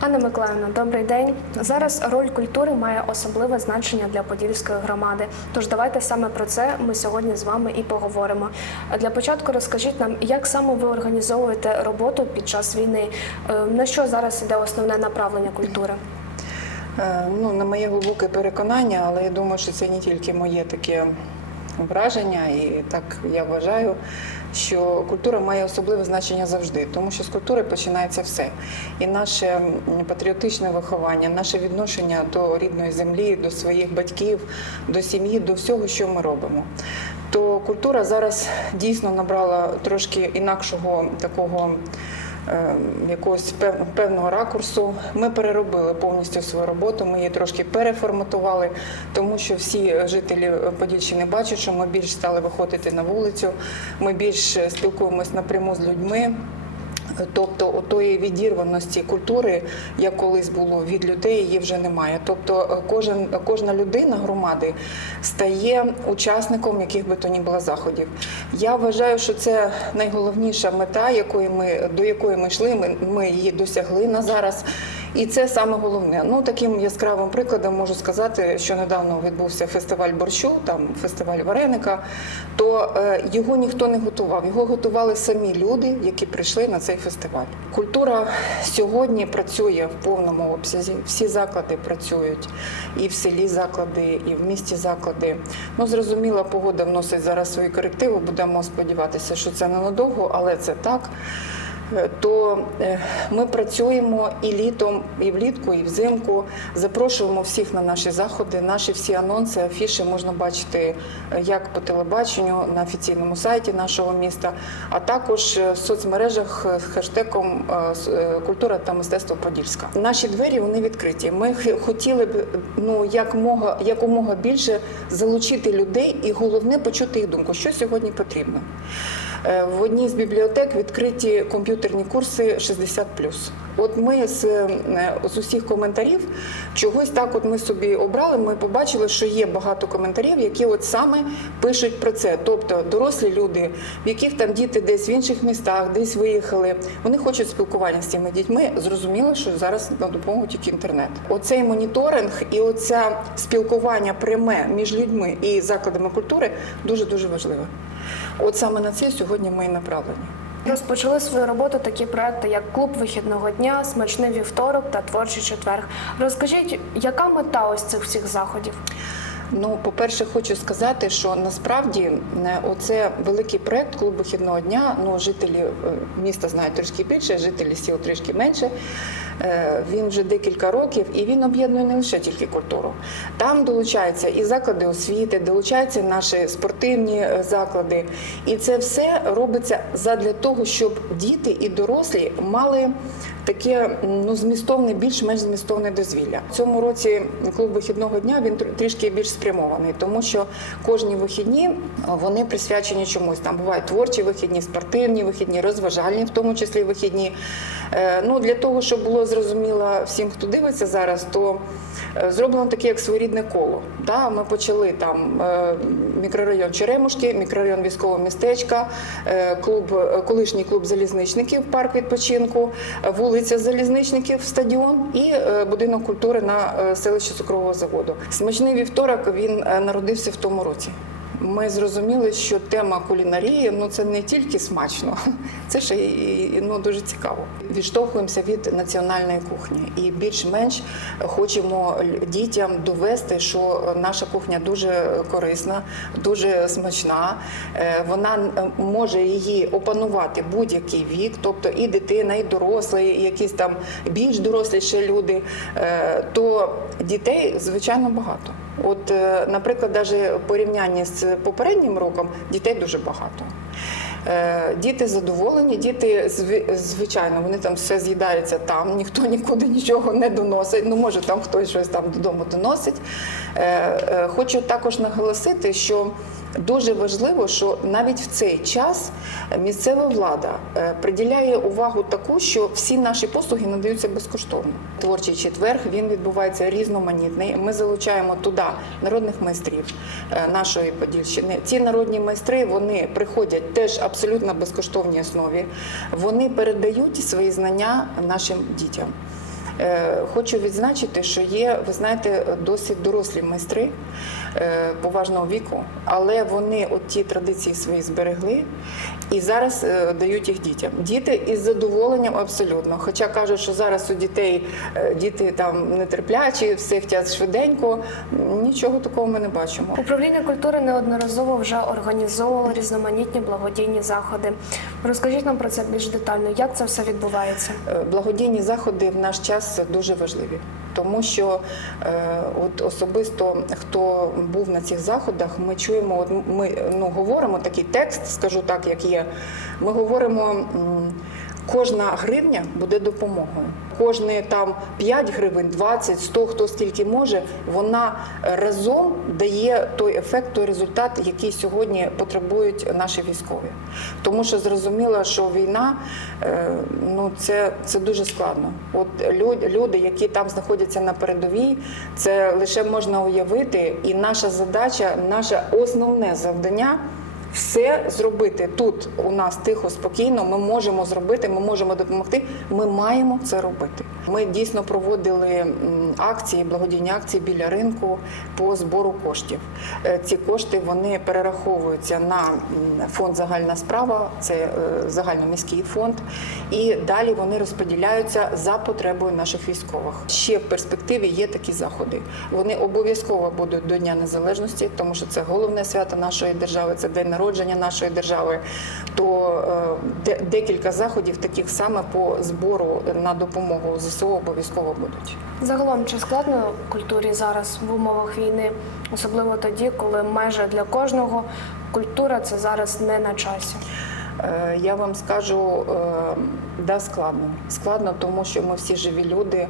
Анна Миколаївна, добрий день. Зараз роль культури має особливе значення для подільської громади. Тож давайте саме про це ми сьогодні з вами і поговоримо. Для початку розкажіть нам, як саме ви організовуєте роботу під час війни? Е, На що зараз іде основне направлення культури? Е, Ну, на моє глибоке переконання, але я думаю, що це не тільки моє таке враження, і так я вважаю, що культура має особливе значення завжди, тому що з культури починається все. І наше патріотичне виховання, наше відношення до рідної землі, до своїх батьків, до сім'ї, до всього, що ми робимо. То культура зараз дійсно набрала трошки інакшого такого якогось пев- певного ракурсу. Ми переробили повністю свою роботу, ми її трошки переформатували, тому що всі жителі Подільщини бачать, що ми більш стали виходити на вулицю, ми більш спілкуємось напряму з людьми. Тобто отої відірваності культури, як колись було від людей, її вже немає. Тобто е, кожен, кожна людина громади стає учасником яких би то ні було заходів. Я вважаю, що це найголовніша мета, якої ми, до якої ми йшли, ми, ми її досягли на зараз. І це саме головне. Ну таким яскравим прикладом можу сказати, що недавно відбувся фестиваль борщу, там фестиваль вареника. То е, його ніхто не готував. Його готували самі люди, які прийшли на цей фестиваль. Культура сьогодні працює в повному обсязі. Всі заклади працюють, і в селі заклади, і в місті заклади. Ну зрозуміла, погода вносить зараз свої корективи. Будемо сподіватися, що це ненадовго, але це так. То е, ми працюємо і літом, і влітку, і взимку. Запрошуємо всіх на наші заходи. Наші всі анонси, афіші можна бачити е, як по телебаченню на офіційному сайті нашого міста, а також е, в соцмережах з хештегом е, культура та мистецтво Подільська. Наші двері вони відкриті. Ми хотіли б ну якмога якомога більше залучити людей, і головне почути їх думку, що сьогодні потрібно. Е, В одній з бібліотек відкриті комп'ютерні курси 60+. От ми з, е, з усіх коментарів чогось так от ми собі обрали, ми побачили, що є багато коментарів, які от саме пишуть про це. Тобто дорослі люди, в яких там діти десь в інших містах, десь виїхали, вони хочуть спілкування з цими дітьми. Зрозуміло, що зараз на допомогу тільки інтернет. Оцей моніторинг і оце спілкування пряме між людьми і закладами культури дуже-дуже важливе. От саме на це сьогодні ми і направлені. Розпочали свою роботу такі проекти, як клуб вихідного дня, смачний вівторок та творчий четверг. Розкажіть, яка мета ось цих всіх заходів? Ну, по-перше, хочу сказати, що насправді е, оце великий проект клуб вихідного дня. Ну, жителі е, міста знають трішки більше, жителі сіл трішки менше. Е, Він вже декілька років і він об'єднує не лише тільки культуру. Там долучаються і заклади освіти, долучаються наші спортивні заклади. І це все робиться задля того, щоб діти і дорослі мали таке ну, змістовне, більш-менш змістовне дозвілля. В цьому році клуб вихідного дня він трішки більш спрямований, тому що кожні вихідні вони присвячені чомусь. Там бувають творчі вихідні, спортивні вихідні, розважальні, в тому числі вихідні. Е, Ну, для того, щоб було зрозуміло всім, хто дивиться зараз, то е, зроблено таке як своєрідне коло. Да? Ми почали там е, мікрорайон Черемушки, мікрорайон військового містечка, е, клуб, е, колишній клуб залізничників, парк відпочинку, е, вулиця залізничників, стадіон і е, будинок культури на е, селищі цукрового заводу. Смачний вівторок він е, народився в тому році. Ми зрозуміли, що тема кулінарії ну це не тільки смачно, це ще і ну дуже цікаво. Відштовхуємося від національної кухні і більш-менш хочемо дітям довести, що наша кухня дуже корисна, дуже смачна. Е, Вона е, може її опанувати будь-який вік, тобто і дитина, і дорослий, і якісь там більш дорослі ще люди. Е, То дітей звичайно багато. От, е, наприклад, навіть порівнянні з попереднім роком дітей дуже багато. Е, Діти задоволені, діти звичайно, вони там все з'їдається там, ніхто нікуди нічого не доносить. Ну, може, там хтось щось там додому доносить. Е, Хочу також наголосити, що дуже важливо, що навіть в цей час місцева влада е, приділяє увагу таку, що всі наші послуги надаються безкоштовно. Творчий четверг він відбувається різноманітний. Ми залучаємо туди народних майстрів е, нашої Подільщини. Ці народні майстри вони приходять теж абсолютно безкоштовній основі. Вони передають свої знання нашим дітям. Е, Хочу відзначити, що є, ви знаєте, досить дорослі майстри поважного віку, але вони от ті традиції свої зберегли і зараз е, дають їх дітям. Діти із задоволенням абсолютно. Хоча кажуть, що зараз у дітей е, діти там нетерплячі, все хотять швиденько. Нічого такого ми не бачимо. Управління культури неодноразово вже організовувало різноманітні благодійні заходи. Розкажіть нам про це більш детально, як це все відбувається? Е, Благодійні заходи в наш час дуже важливі, тому що е, от особисто хто був на цих заходах, ми чуємо, от ми ну, говоримо такий текст, скажу так, як є. Ми говоримо. м, Кожна гривня буде допомогою. Кожне там 5 гривень, 20, 100, хто скільки може, вона разом дає той ефект, той результат, який сьогодні потребують наші військові. Тому що зрозуміло, що війна е, ну це, це дуже складно. От лю- люди, які там знаходяться на передовій, це лише можна уявити. І наша задача, наше основне завдання. Все зробити тут у нас тихо, спокійно. Ми можемо зробити, ми можемо допомогти. Ми маємо це робити. Ми дійсно проводили акції, благодійні акції біля ринку по збору коштів. Е, Ці кошти вони перераховуються на фонд Загальна справа, це е, загальноміський фонд, і далі вони розподіляються за потребою наших військових. Ще в перспективі є такі заходи. Вони обов'язково будуть до Дня Незалежності, тому що це головне свято нашої держави, це день народження нашої держави. То е, де- декілька заходів таких саме по збору на допомогу ЗСУ обов'язково будуть. Загалом, чи складно культурі зараз в умовах війни, особливо тоді, коли майже для кожного культура це зараз не на часі? Е, Я вам скажу, е, да, складно. Складно, тому що ми всі живі люди.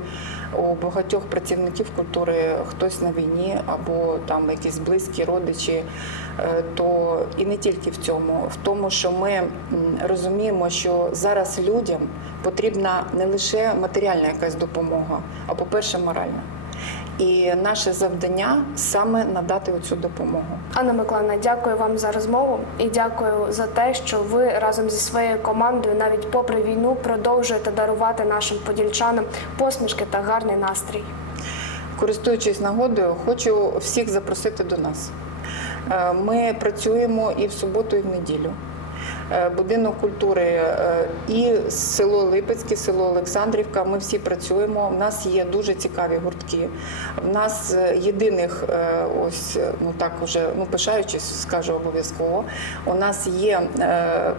У багатьох працівників культури хтось на війні або там якісь близькі родичі. Е, То і не тільки в цьому, в тому, що ми розуміємо, що зараз людям потрібна не лише матеріальна якась допомога, а по-перше, моральна. І наше завдання саме надати оцю допомогу. Анна Миколаївна, дякую вам за розмову і дякую за те, що ви разом зі своєю командою, навіть попри війну, продовжуєте дарувати нашим подільчанам посмішки та гарний настрій. Користуючись нагодою, хочу всіх запросити до нас. Е, Ми працюємо і в суботу, і в неділю. Е, Будинок культури е, і село Липецьке, село Олександрівка. Ми всі працюємо. У нас є дуже цікаві гуртки. У нас е, єдиних, ось ну так уже ну пишаючись, скажу обов'язково. У нас є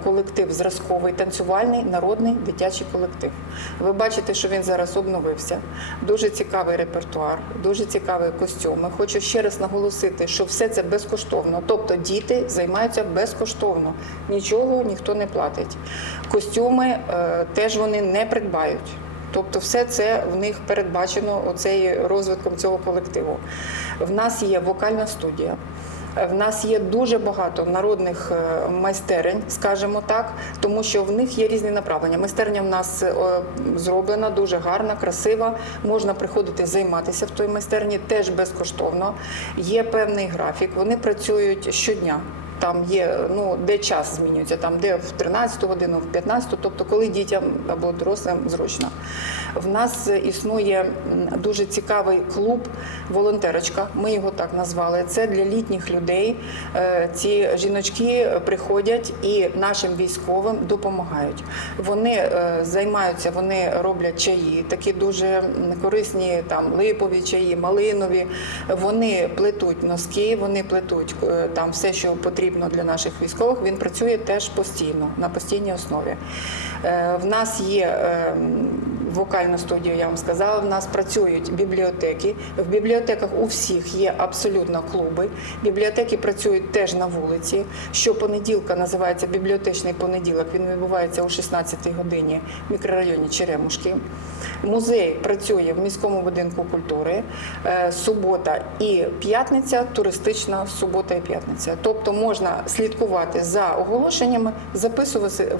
колектив зразковий, танцювальний, народний дитячий колектив. Ви бачите, що він зараз обновився. Дуже цікавий репертуар, дуже цікаві костюми. Хочу ще раз наголосити, що все це безкоштовно. Тобто діти займаються безкоштовно, нічого ніхто не платить. Костюми е, теж вони не придбають. Тобто, все це в них передбачено оцей розвитком цього колективу. В нас є вокальна студія. В нас є дуже багато народних е, майстерень, скажімо так, тому що в них є різні направлення. Майстерня в нас е, зроблена дуже гарна, красива. Можна приходити займатися в той майстерні теж безкоштовно. Є певний графік. Вони працюють щодня. Там є ну де час змінюється, там де в 13 годину, в 15, тобто коли дітям або дорослим зручно. В нас існує дуже цікавий клуб волонтерочка. Ми його так назвали. Це для літніх людей. Е, Ці жіночки приходять і нашим військовим допомагають. Вони е, займаються, вони роблять чаї, такі дуже корисні, там липові чаї, малинові. Вони плетуть носки, вони плетуть е, там все, що потрібно для наших військових. Він працює теж постійно на постійній основі. Е, В нас є вокальна студія, я вам сказала. В нас працюють бібліотеки. В бібліотеках у всіх є абсолютно клуби. Бібліотеки працюють теж на вулиці. Щопонеділка називається бібліотечний понеділок. Він відбувається о 16-й годині в мікрорайоні Черемушки. Музей працює в міському будинку культури. Е, Субота і п'ятниця, туристична субота і п'ятниця. Тобто можна слідкувати за оголошеннями,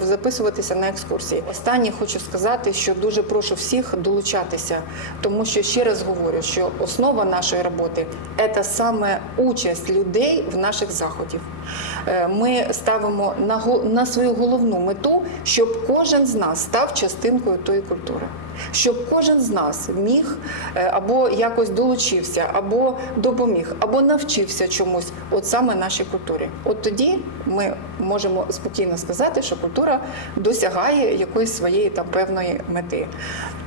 записуватися на екскурсії. Останнє хочу сказати, що дуже прошу всіх долучатися, тому що ще раз говорю, що основа нашої роботи це саме участь людей в наших заходах. Е, Ми ставимо на на свою головну мету, щоб кожен з нас став частинкою тої культури. Щоб кожен з нас міг е, або якось долучився, або допоміг, або навчився чомусь, от саме нашій культурі. От тоді ми можемо спокійно сказати, що культура досягає якоїсь своєї там певної мети.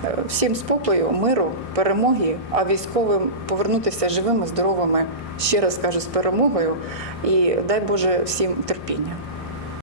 Е, Всім спокою, миру, перемоги, а військовим повернутися живими, здоровими. Ще раз кажу, з перемогою і дай Боже всім терпіння.